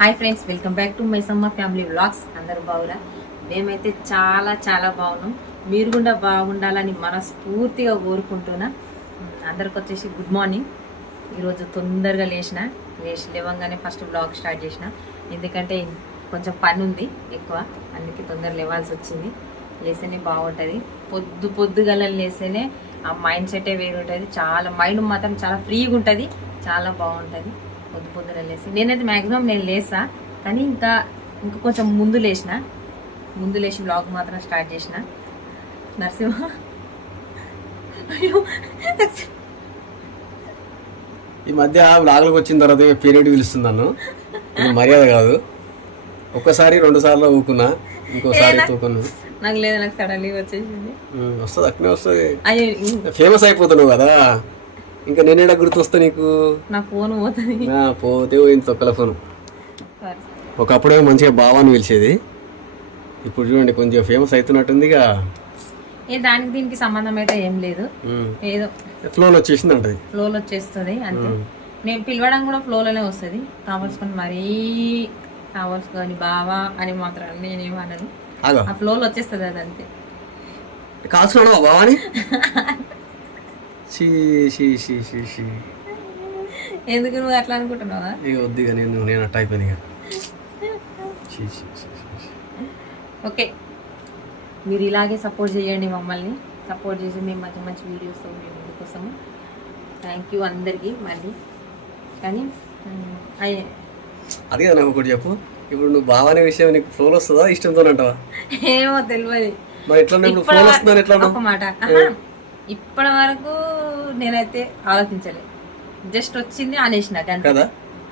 Hi friends, welcome back to Maisamma family vlogs. అందరూ బాగురా? మేమైతే చాలా చాలా బాగున్నాం. మీరు కూడా బాగుండాలని మనస్ఫూర్తిగా కోరుకుంటున్నా. అందరికి వచ్చేసి గుడ్ మార్నింగ్. ఈరోజు తొందరగా లేవంగానే ఫస్ట్ వ్లాగ్ స్టార్ట్ చేసిన. ఎందుకంటే కొంచెం పని ఉంది ఎక్కువ, అందుకే తొందర లేవాల్సి వచ్చింది. లేస్తేనే బాగుంటుంది. పొద్దుగల లేస్తేనే ఆ మైండ్ సెటే వేరు ఉంటుంది. చాలా మైండ్ మాత్రం చాలా ఫ్రీగా ఉంటుంది, చాలా బాగుంటుంది పొద్దున లేసి. నేనైతే మ్యాక్సిమం నేను లేసా, కానీ ఇంకా కొంచెం ముందు లేచి బ్లాగ్ మాత్రం స్టార్ట్ చేసిన. నరసింహ ఈ మధ్య బ్లాగ్లకు వచ్చిన తర్వాత పీరియడ్ పిలుస్తున్నాను. మర్యాద కాదు. ఒక్కసారి 2 సార్లు ఊకున్నా, ఇంకోసారి తూకున్నా. నాకు లేదు, నాకు సడన్లీ వచ్చేసింది. వస్తుంది, అక్కడే వస్తుంది. ఫేమస్ అయిపోతున్నావు కదా, ఇంకా నేనేడా గుర్తొస్తా నీకు? నా ఫోన్ పోతుంది. పోతే పోయింది తొక్కల ఫోన్. ఒకప్పుడే మంచిగా బావాని పిలిచేది, ఇప్పుడు చూడండి కొంచెం ఫేమస్ అవుతున్నట్టుందిగా. దానికి దీనికి సంబంధం అయితే ఏం లేదు, ఏదో ఫ్లోలో వచ్చేసింది అంటది. ఫ్లోలో వచ్చేస్తుంది అంతే. నేను పిలవడం కూడా ఫ్లోలోనే వస్తుంది. కావాల్సుకొని మరీ కావాల్సుకొని బావా అని మాత్రం నేనేమనను, ఆ ఫ్లోలో వచ్చేస్తుంది అది అంతే. కాల్చున్నావా బావాని? ఎందుకు నువ్వు అట్లా అనుకుంటున్నావా? ఇక వద్దిగా నేను అట్ట అయిపోయినా. ఓకే, మీరు ఇలాగే సపోర్ట్ చేయండి, మమ్మల్ని సపోర్ట్ చేసి మేము మంచి మంచి వీడియోస్ మేము ముందుకోసము. థ్యాంక్ యూ అందరికీ మళ్ళీ. కానీ అది కదా నాకు ఒకటి చెప్పు, ఇప్పుడు నువ్వు బావానే విషయం నీకు ఫ్లోర్ వస్తుందా ఇష్టంతో అంటావా? ఏమో తెలియదు. మరి ఎట్లా ఒక మాట, ఇప్పటి వరకు నేనైతే ఆలోచించలే, జస్ట్ వచ్చింది అనేసిన కదా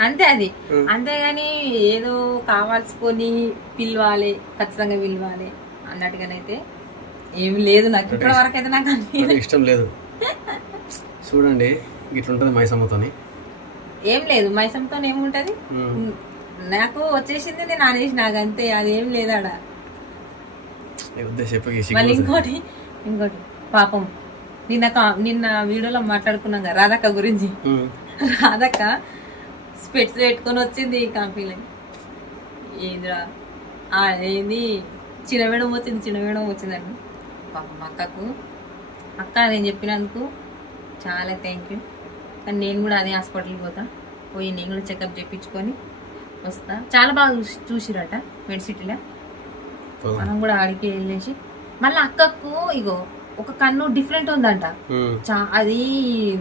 అంతే. అది అంతేగాని ఏదో కావాల్సుకొని పిలవాలి, ఖచ్చితంగా పిలవాలి అన్నట్టుగానైతే ఏమి లేదు నాకు ఇప్పటి వరకు అయితే. నాకు ఇష్టం లేదు. చూడండి ఇట్లుంటది మైసమ్మతోని. ఏం లేదు, మైసమ్మతో ఏముంటది, నాకు వచ్చేసింది నేను అనేసి నాకు అంతే. అదేం లేదాడ. మళ్ళీ ఇంకోటి పాపం నిన్న వీడియోలో మాట్లాడుకున్నాం కదా రాధక్క గురించి. రాధక్క స్పెట్స్ పెట్టుకొని వచ్చింది కంపెనీ. ఏంద్రా ఏంది చిన్నవేయడం వచ్చిందండి పాపం అక్కకు. అక్క నేను చెప్పినందుకు చాలా థ్యాంక్ యూ. కానీ నేను కూడా అదే హాస్పిటల్కి పోయి నేను కూడా చెకప్ చేయించుకొని వస్తా. చాలా బాగా చూసిరట మెడిసిటీలో. మనం కూడా ఆడికి వెళ్ళేసి మళ్ళీ అక్కకు ఇగో ఒక కన్ను డిఫరెంట్ ఉందంట. అది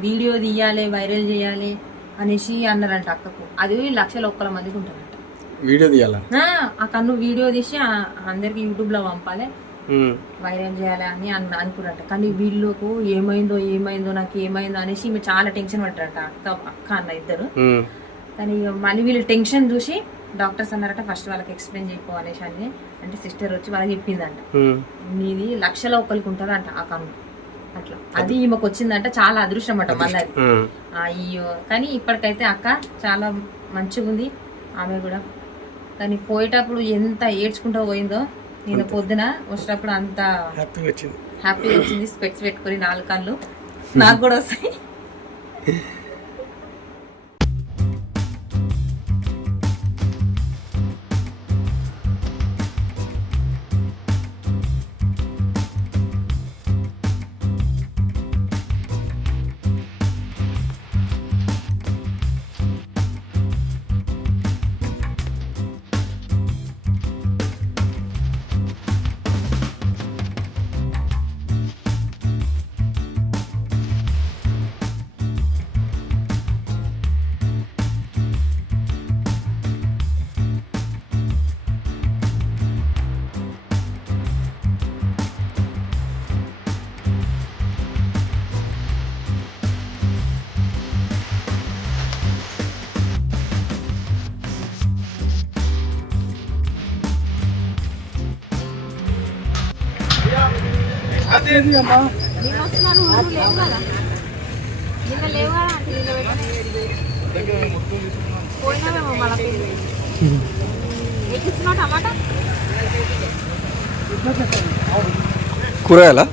వీడియో తీయాలి, వైరల్ చేయాలి అనేసి అన్నారంట అక్కకు. అది 1,00,000 మందికి ఉంటుందంట. వీడియో తీయాలి, ఆ కన్ను వీడియో తీసి అందరికి యూట్యూబ్ లో పంపాలి, వైరల్ చేయాలి అని అనుకున్నట్ట. కానీ వీళ్ళకు ఏమైందో నాకు ఏమైందో అనేసి మీరు చాలా టెన్షన్ పడ్డారట అక్క అన్న ఇద్దరు. కానీ మళ్ళీ వీళ్ళు టెన్షన్ చూసి డాక్టర్స్ అన్నారట ఫస్ట్ వాళ్ళకి ఎక్స్ప్లెయిన్ చేయకపోవాలేసి అని. అంటే సిస్టర్ వచ్చి వాళ్ళకి చెప్పిందంట, నీది 1,00,000 ఉంటుందంట ఆ కన్ను. అట్లా అది ఈమెకు వచ్చిందంట. చాలా అదృష్టం అట మళ్ళీ అది. అయ్యో, కానీ ఇప్పటికైతే అక్క చాలా మంచిగా ఉంది ఆమె కూడా. కానీ పోయేటప్పుడు ఎంత ఏడ్చుకుంటూ పోయిందో. నేను పొద్దున వచ్చేటప్పుడు అంత హ్యాపీగా వచ్చింది. స్పెక్ట్స్ పెట్టుకుని 4 కళ్ళు నాకు కూడా వస్తాయి. కూరగాయలా?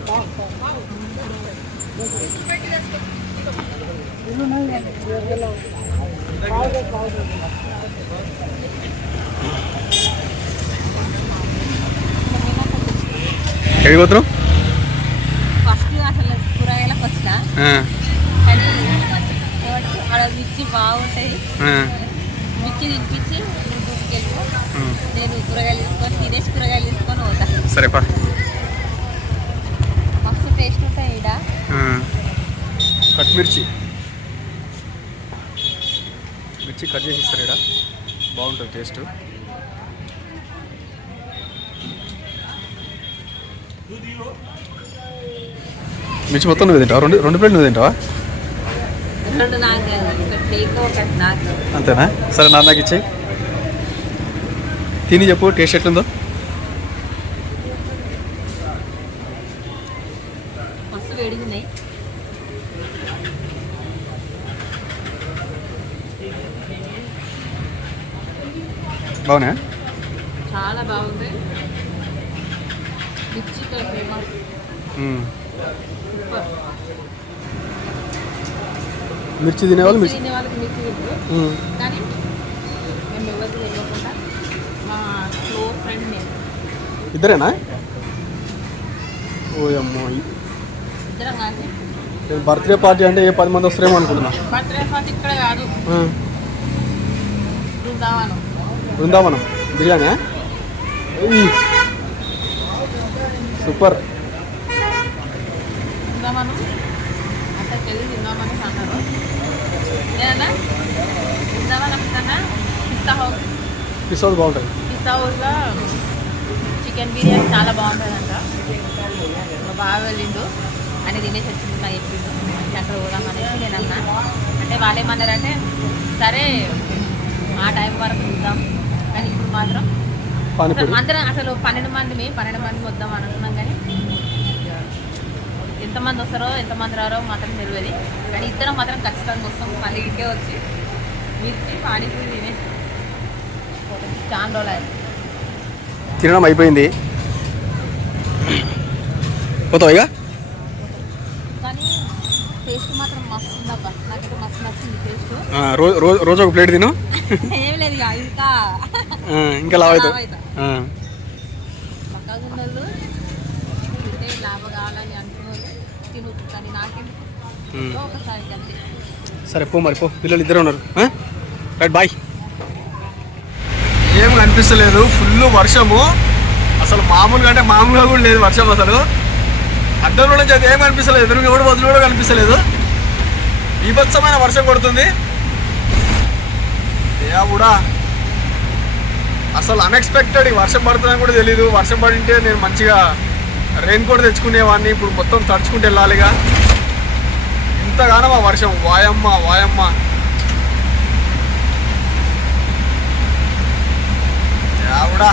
ఎక్కడికి పోతున్నావు? ఫస్ట్ అసలు కూరగాయలకు వచ్చిన కానీ ఆడ మిర్చి బాగుంటాయి, మిర్చి తినిపించి డ్యూటీకి వెళ్ళిపో, నేను కూరగాయలు తీసుకొని తినేసి కూరగాయలు తీసుకొని పోతా. సరేపా. మస్తు టేస్ట్ ఉంటాయి ఈడ. కట్ మిర్చి కట్ చేసి ఇస్తారు ఇక్కడ, బాగుంటుంది టేస్ట్. మిర్చి మొత్తం నువ్వు తింటావా? రెండు ప్లేట్లు నువ్వు తింటావా? అంతేనా? సరే నాకు ఇచ్చేయి, తిని చెప్పు టేస్ట్ ఎట్లుందో. మస్తు వేడిగా ఉన్నాయి. బాగున్నా? చాలా బాగుంది. మిర్చి ఫేమస్. మిర్చి తినేవాళ్ళు మిర్చి తినే వాళ్ళకి మిర్చి తింటారు, కానీ మేము ఎవరికి తెలియకుండా మా క్లోజ్ ఫ్రెండ్ నేను ఇద్దరేనా? ఓ అమ్మో, ఇద్దరం కానీ బర్త్డే పార్టీ అంటే ఏ 10 మంది వస్తారేమో అనుకుంటున్నా. బర్త్డే పార్టీ ఇక్కడ కాదు, బృందావనం బిర్యానీ సూపర్. తిందామను అక్కడికి వెళ్ళి తిందామని అన్నారు. నేనన్నా తిందామని అనుకున్నా. పిస్తా హౌస్ బాగుంటుంది. పిస్తా హౌస్లో చికెన్ బిర్యానీ చాలా బాగుంటుందంట. బాగా వెళ్ళిండు అని తినేసి వచ్చింది నాకు చెప్పిండు. అక్కడ పోదామనేసి నేను అన్నా. అంటే వాళ్ళు ఏమన్నారంటే సరే ఆ టైం వరకు చూద్దాం, కానీ ఇప్పుడు మాత్రం అందరం అసలు 12 మంది వద్దాం అనుకున్నాం. కానీ ఎంతమంది వస్తారో ఎంతమంది రారో మాత్రం తెలియదు, కానీ ఇద్దరం మాత్రం ఖచ్చితంగా వస్తాం. మళ్ళీ ఇంటికే వచ్చి మిర్చి పానీపూరి తినేసి చాలా రోజులు అయింది. తినడం అయిపోయింది, పోతావు ఇక. కానీ టేస్ట్ మాత్రం మస్తు ఉందబ్బా, నాకైతే మస్తు నచ్చింది టేస్ట్. రోజు ఒక ప్లేట్ తిను. ఏం లేదు ఇంకా లావ్ అవుతావు. పక్కన ఉన్నోళ్ళు తింటే లాభం కావాలని అనుకున్న తిను, కానీ నాకెందుకు ఒకసారి అంతే. సరే పో, మరి పో, పిల్లలు ఇద్దరు ఉన్నారు. Right, bye. ఏం కనిపిస్తలేదు, ఫుల్ వర్షము. అసలు మామూలుగా అంటే మామూలుగా కూడా లేదు వర్షం. అసలు అడ్డంలో నుంచి అయితే ఏం కనిపిస్తలేదు, ఎదురుగా కూడా వదులు కూడా కనిపిస్తలేదు. బీభత్సమైన వర్షం కొడుతుంది. కూడా అసలు అన్ఎక్స్పెక్టెడ్ వర్షం పడుతుందని కూడా తెలీదు. వర్షం పడింటే నేను మంచిగా రెయిన్ కోట్ తెచ్చుకునేవాడిని. ఇప్పుడు మొత్తం తడుచుకుంటూ వెళ్ళాలిగా. ఇంతగానో ఆ వర్షం, వాయమ్మ. కూడా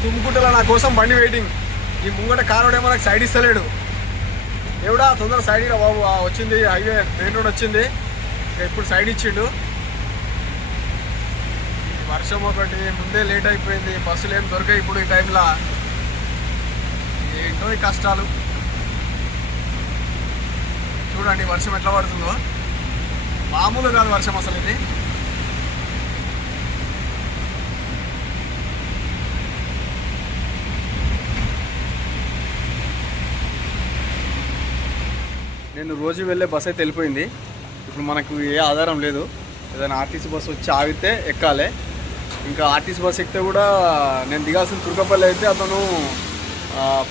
తుమ్ముకుంటలా నా కోసం బండి వెయిటింగ్. ఈ ముంగట కారోడేమో నాకు సైడ్ ఇస్తలేడు. ఎవడా తొందరగా సైడ్ ఇరా బాబు, వచ్చింది హైవే, మెయిన్ రోడ్ వచ్చింది. ఇప్పుడు సైడ్ ఇచ్చిండు. వర్షం ఒకటి, ముందే లేట్ అయిపోయింది, బస్సులు ఏం దొరకాయి ఇప్పుడు ఈ టైంలో. ఏంటో ఈ కష్టాలు. చూడండి వర్షం ఎట్లా పడుతుందో, మామూలు కాదు వర్షం అసలు ఇది. నేను రోజు వెళ్ళే బస్ అయితే వెళ్ళిపోయింది. ఇప్పుడు మనకు ఏ ఆధారం లేదు. ఏదైనా ఆర్టీసీ బస్సు వచ్చి ఆగితే ఎక్కాలి. ఇంకా ఆర్టీసీ బస్ ఎక్కితే కూడా నేను దిగాల్సిన తుర్కపల్లి అయితే అతను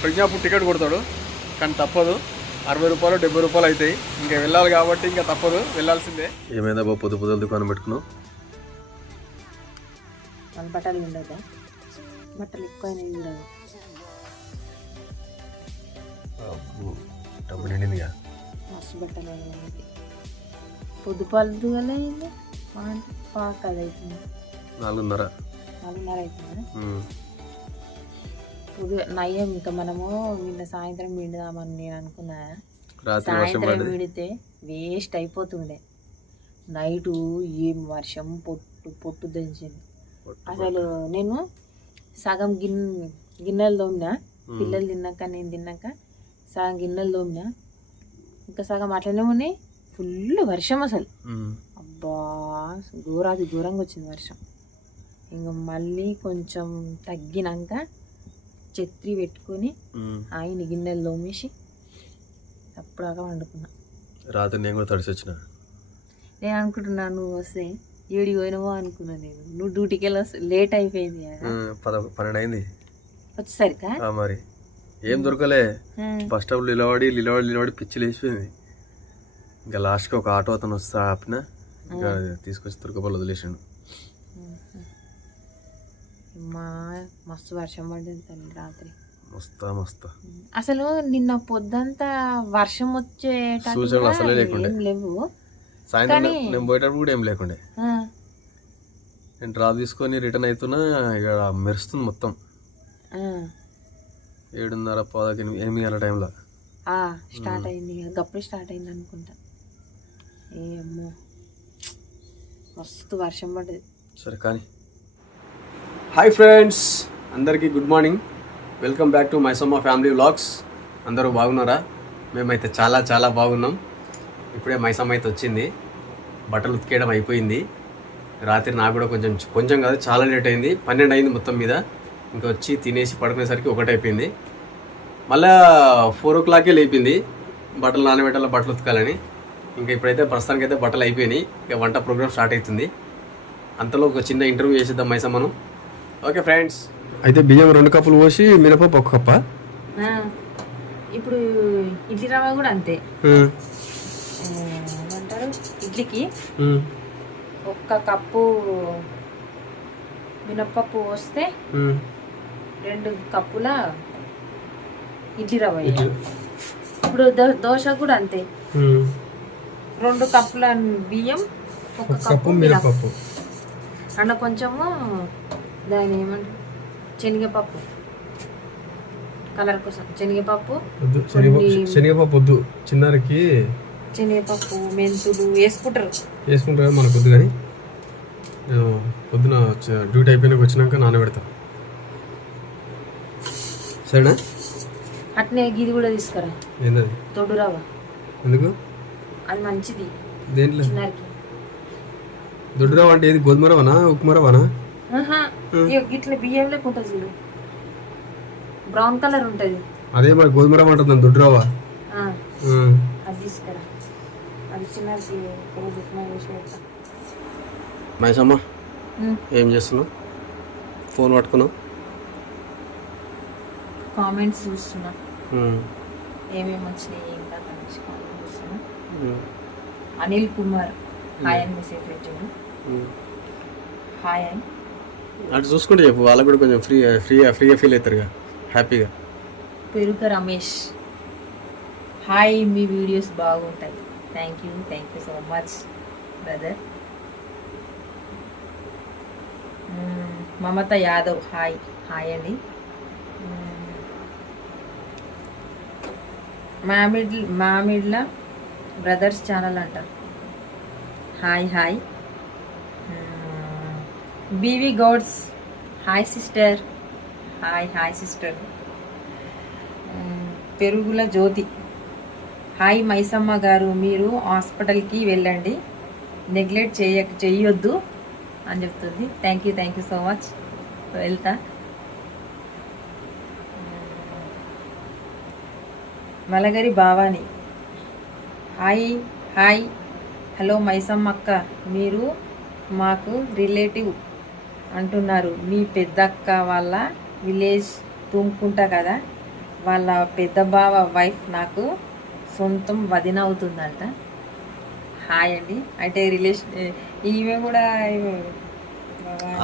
ప్రజ్ఞాపూర్ టికెట్ కొడతాడు, కానీ తప్పదు. 60 రూపాయలు 70 రూపాయలు అవుతాయి. ఇంకా వెళ్ళాలి కాబట్టి ఇంకా తప్పదు, వెళ్ళాల్సిందే. ఏమైందా బాబు, పొద్దు దుకాణం పెట్టుకున్నావు? బట్టలు ఉండదు, బట్టలు ఎక్కువ డబ్బు నిండిందిగా. మస్తు బట్టలు పొద్దుపాలు అయింది, పాక అది అవుతుంది 4:30 అవుతుందా? నయ్యం. ఇంకా మనము నిన్న సాయంత్రం పిండుదామని నేను అనుకున్నా. సాయంత్రం పిండితే వేస్ట్ అయిపోతుండే. నైటు ఏం వర్షం పొట్టు దంచింది అసలు. నేను సగం గిన్నెలు తోమినా, పిల్లలు తిన్నాక నేను తిన్నాక సగం గిన్నెలు తోమినా, ఇంకా సగం అట్లనే ఉన్నాయి. ఫుల్ వర్షం అసలు. అబ్బా ఘోరంగా వచ్చింది వర్షం. ఇంకా మళ్ళీ కొంచెం తగ్గినాక ఛత్రి పెట్టుకొని ఆయన గిన్నెలు తోమేసి అప్పుడాగా వండుకున్నా. రాత్రి నేను కూడా తడిసి వచ్చిన. నేను అనుకుంటున్నా నువ్వు వస్తే ఏడికి పోయినావో అనుకున్నా. నేను నువ్వు డ్యూటీకి వెళ్ళి లేట్ అయిపోయింది కదా. 12 అయింది వచ్చేసరికా. మరి ఏం దొరకలే. బస్ స్టాప్ నిలబడి పిచ్చి లేచిపోయింది. ఇంకా లాస్ట్కి ఒక ఆటో అతను వస్తా ఆపిన, ఇంకా తీసుకొచ్చి తుర్కపల్లి వదిలేసాను. మస్తు వర్షం పడింది తల్లి రాత్రి. మస్తు అసలు నిన్న పొద్దంతా వర్షం వచ్చే సూచనలు అసలే లేకుండే. లేవు. సాయంత్రం నేను పోయేటప్పుడు కూడా ఏం లేకుండే. నేను డ్రాప్ తీసుకొని రిటర్న్ అవుతున్నా, ఇక మెరుస్తుంది మొత్తం. 7:30 8 గంటల టైంలో స్టార్ట్ అయింది. గప్పుడు స్టార్ట్ అయింది అనుకుంటా. ఏమో మస్తు వర్షం పడ్డది. సరే కానీ. హాయ్ ఫ్రెండ్స్, అందరికీ good morning. Welcome back to Maisamma family vlogs. అందరూ బాగున్నారా? మేమైతే చాలా చాలా బాగున్నాం. ఇప్పుడే మైసమ్మ అయితే వచ్చింది. బట్టలు ఉతికేయడం అయిపోయింది. రాత్రి నాకు కూడా కొంచెం కాదు చాలా లేట్ అయింది. 12 అయింది మొత్తం మీద. ఇంకా వచ్చి తినేసి పడుకునేసరికి 1 అయిపోయింది. మళ్ళా 4 o'clockకే లేపింది. బట్టలు నానబెట్టాల, బట్టలు ఉతకాలని. ఇంకా ఇప్పుడైతే ప్రస్తుతానికి అయితే బట్టలు అయిపోయినాయి. ఇక వంట ప్రోగ్రామ్ స్టార్ట్ అవుతుంది. అంతలో ఒక చిన్న ఇంటర్వ్యూ చేసేద్దాం మైసమ్మను. Okay friends. అయితే బియ్యం 2 కప్పులు పోసి మినపప్పు 1 కప్ప. ఇప్పుడు ఇడ్లీ రవ్వ కూడా అంతే. ఏమంటారు, ఇడ్లీకి 1 కప్పు మినపప్పు పోస్తే 2 కప్పుల ఇడ్లీ రవ్వ. ఇప్పుడు దోశ కూడా అంతే. 2 కప్పుల బియ్యం 1 కప్పు మినపప్పు. అండ్ కొంచెము దాని ఏమంటారు శనగపప్పు, కలర్ కోసం శనగపప్పు. శనగపప్పు వద్దు, చిన్నారికి శనగపప్పు మెంతులు వేసుకుంటారు మనకు వద్దు. కానీ పొద్దున డ్యూటీ అయిపోయినాక వచ్చినాక నానబెడతా. సరేనా? అట్నే గిది కూడా తీసుకురా. ఏంటది? తొడు రవ్వ. ఎందుకు? అది మంచిది దేంట్లో. చిన్నారికి దొడ్డు రవ్వ అంటే ఏది? గోధుమ రవ్వనా, ఉప్మా రవ్వనా? ఇట్లా బియ్యం లేక ఉంటుంది చూడు, బ్రౌన్ కలర్ ఉంటుంది. అదే మరి గోధుమ రవ్వ అంటుంది దొడ్డు రవ్వ. అది తీసుకురా. అది చిన్నారికి రోజు ఉప్మా చేసి పెడతా. మైసమ్మ ఏం చేస్తున్నావు? ఫోన్ పట్టుకున్నావు? కామెంట్స్ చూస్తున్నా, ఏమేమి వచ్చినాయి ఏం కాదు కామెంట్స్ చూస్తున్నా. అనిల్ కుమార్ హాయ్ అని మెసేజ్ పెట్టాడు. హాయ్ అని అటు చూసుకుంటే చెప్పు, వాళ్ళకి కూడా కొంచెం ఫ్రీగా ఫీల్ అవుతారుగా, హ్యాపీగా. పెరుక రమేష్ హాయ్, మీ వీడియోస్ బాగుంటాయి. Thank you so much brother. Mamata Yadav hi అండి. మామిడ్ల బ్రదర్స్ ఛానల్ అంట. Hi. BV Gouds hi sister. Hi sister. Perugula Jyothi hi Maisamma garu, మీరు హాస్పిటల్కి వెళ్ళండి, నెగ్లెక్ట్ చెయ్యొద్దు అని చెప్తుంది. Thank you so much. వెళ్తా. మలగరి భావాని హాయ్ హలో మైసమ్మ అక్క, మీరు మాకు రిలేటివ్ అంటున్నారు. మీ పెద్దక్క వాళ్ళ విలేజ్ తుమ్కుంటా కదా, వాళ్ళ పెద్ద బావ వైఫ్ నాకు సొంతం వదిన అవుతుందంట. హాయ్ అండి. అంటే రిలేషన్ ఈమె కూడా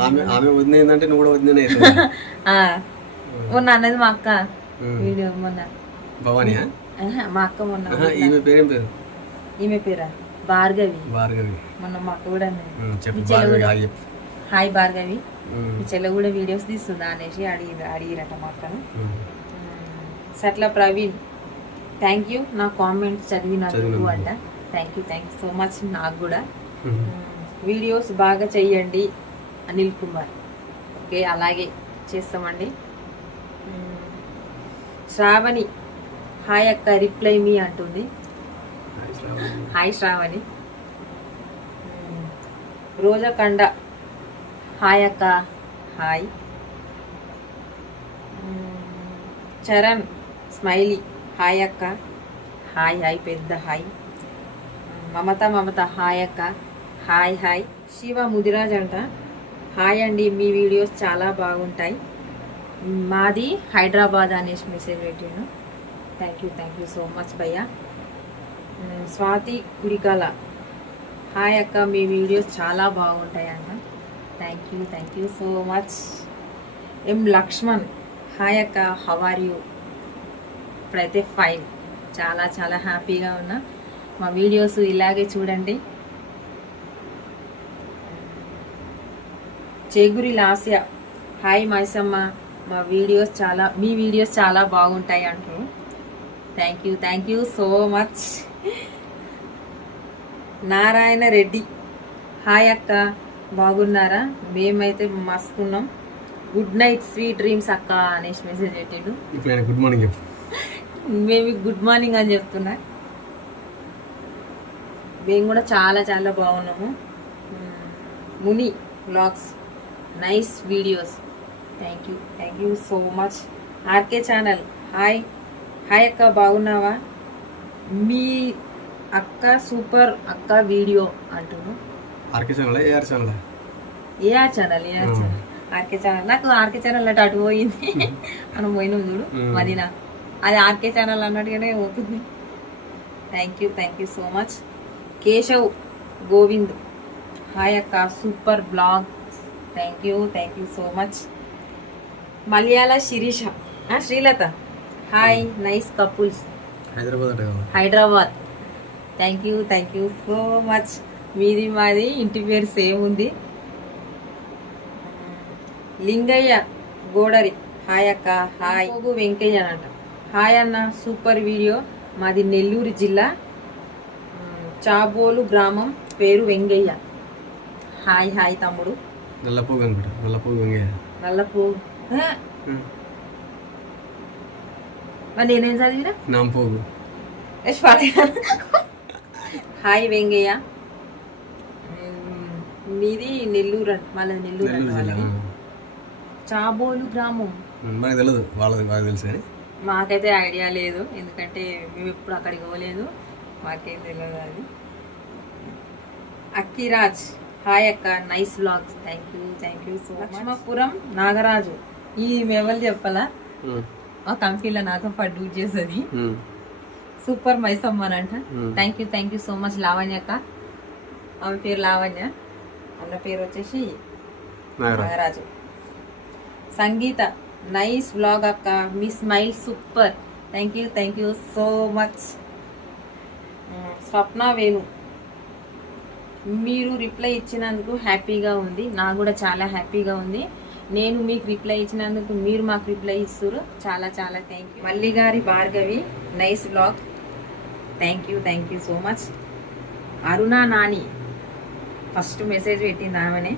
ఆమె వదిన ఏంటంటే నువ్వు కూడా వదిన మొన్న అన్నది మా అక్క వీడియో. మొన్న భవాని మా అక్క మొన్న. ఈమె పేరేం పేరు? ఈమె పేరా భార్గవి. మొన్న మా అక్క కూడా హాయ్ భార్గవి, మీ చెల్లె కూడా వీడియోస్ తీస్తుందా అనేసి అడిగిరట మా అక్కను. సట్ల ప్రవీణ్ థ్యాంక్ యూ, నా కామెంట్స్ చదివినందుకు అంట. Thank you so much. నాకు కూడా వీడియోస్ బాగా చెయ్యండి అనిల్ కుమార్. ఓకే, అలాగే చేస్తామండి. శ్రావణి హాయ్ అక్క, రిప్లై మీ అంటుంది. హాయ్ శ్రావణి. రోజకండ హాయ్ అక్క. హాయ్. చరణ్ స్మైలీ హాయ్ అక్క. హాయ్ హాయ్ పెద్ద హాయ్. మమత హాయ్ అక్క. Hi hi. శివ ముదిరాజ్ అంట హాయ్ అండి, మీ వీడియోస్ చాలా బాగుంటాయి, మాది హైదరాబాద్ అనేసి మెసేజ్ పెట్టాను. థ్యాంక్ యూ సో మచ్ భయ్యా. స్వాతి కుడికాల హాయ్ అక్క, మీ వీడియోస్ చాలా బాగుంటాయి అన్న. Thank you so much. M Laxman hi అక్క, హౌ ఆర్ యూ? ఇప్పుడైతే ఫైన్, చాలా చాలా హ్యాపీగా ఉన్నా. మా వీడియోస్ ఇలాగే చూడండి. చేగురి లాస్య హాయ్ మైసమ్మ, మీ వీడియోస్ చాలా బాగుంటాయి అంటారు. Thank you so much. Narayana Reddy hi అక్క, బాగున్నారా? మేమైతే మస్తున్నాం. గుడ్ నైట్ స్వీట్ డ్రీమ్స్ అక్క అనేసి మెసేజ్ పెట్టిండు. గుడ్ మార్నింగ్ చెప్పు. మేము గుడ్ మార్నింగ్ అని చెప్తున్నా. మేము కూడా చాలా చాలా బాగున్నాము. Muni vlogs nice videos. Thank you so much. RK channel hi అక్క, బాగున్నావా? మీ అక్క సూపర్ అక్క వీడియో అంటున్నాను. RK channel AR channel RK channel. నాకు ఆర్కే ఛానల్ అటు అటు పోయింది. మనం పోయినాం చూడు మదీనా, అది ఆర్కే ఛానల్ అన్నట్టుగానే పోతుంది. Thank you so much. Keshav Govind hi అక్క, super blog. Thank you so much. Malayala Sirisha Srilatha hi, nice couples Hyderabad. Thank you so much. మాది ఇంటి పేరు సేమ్ ఉంది. లింగయ్య గోడరి హాయ్ అక్క. హాయ్. వెంకయ్య అంట హాయ్ అన్న, సూపర్ వీడియో, మాది నెల్లూరు జిల్లా చాబోలు గ్రామం, పేరు వెంగయ్య. హాయ్ తమ్ముడు. నల్లపూ మరి నేనేం చదివినా నాంపోగు. హాయ్ వెంగయ్య, మీది నెల్లూరు అంట, మళ్ళీ నెల్లూరు చాబోలు గ్రామం. మనకు తెలియదు, వాళ్ళది బాగా తెలుసు. మాకైతే ఐడియా లేదు, ఎందుకంటే మేము ఎప్పుడు అక్కడికి పోలేదు, మాకేం తెలియదు అది. అక్కిరాజ్ హాయ్ అక్క, nice vlogs. Thank you so much. Lakshmapuram Nagaraju, ఈ ఎవరు చెప్పాలా, ఆ కంపెనీలో నాతో పాటు డ్యూటీ చేస్తుంది, సూపర్ మైసమ్మనంట. Thank you so much. Lavanya అక్క, ఆమె పేరు లావణ్య, అన్న పేరు వచ్చేసి నాగరాజు. సంగీత నైస్ వ్లాగ్ అక్క, మీ smile super. Thank you so much. Swapna Venu, మీరు రిప్లై ఇచ్చినందుకు హ్యాపీగా ఉంది, నాకు కూడా చాలా హ్యాపీగా ఉంది. నేను మీకు రిప్లై ఇచ్చినందుకు మీరు మాకు రిప్లై ఇస్తారు, చాలా చాలా thank you. Malligari Bhargavi nice vlog. Thank you so much. Aruna Nani first message పెట్టింది ఆమెనే.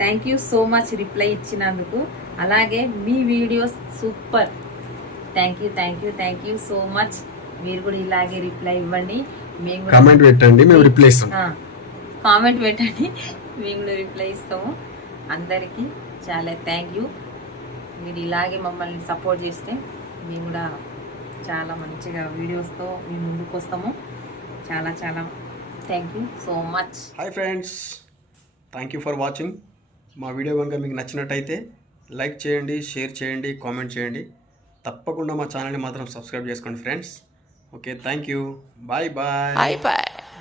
Thank you so much reply ఇచ్చినందుకు. అలాగే మీ videos super. Thank you so much. మీరు కూడా ఇలాగే రిప్లై ఇవ్వండి, మేము కూడా కామెంట్ పెట్టండి, మేము రిప్లై ఇస్తాం. కామెంట్ పెట్టండి, మేము కూడా రిప్లై ఇస్తాము. అందరికీ చాలా థ్యాంక్ యూ. మీరు ఇలాగే మమ్మల్ని సపోర్ట్ చేస్తే మేము కూడా చాలా మంచిగా వీడియోస్తో మీ ముందుకు వస్తాము. చాలా చాలా thank you so much. Hi friends, thank you for watching. మా వీడియో కనుక మీకు నచ్చినట్టయితే లైక్ చేయండి, షేర్ చేయండి, కామెంట్ చేయండి. తప్పకుండా మా ఛానల్ని మాత్రం సబ్స్క్రైబ్ చేసుకోండి friends. Okay, thank you. Bye bye.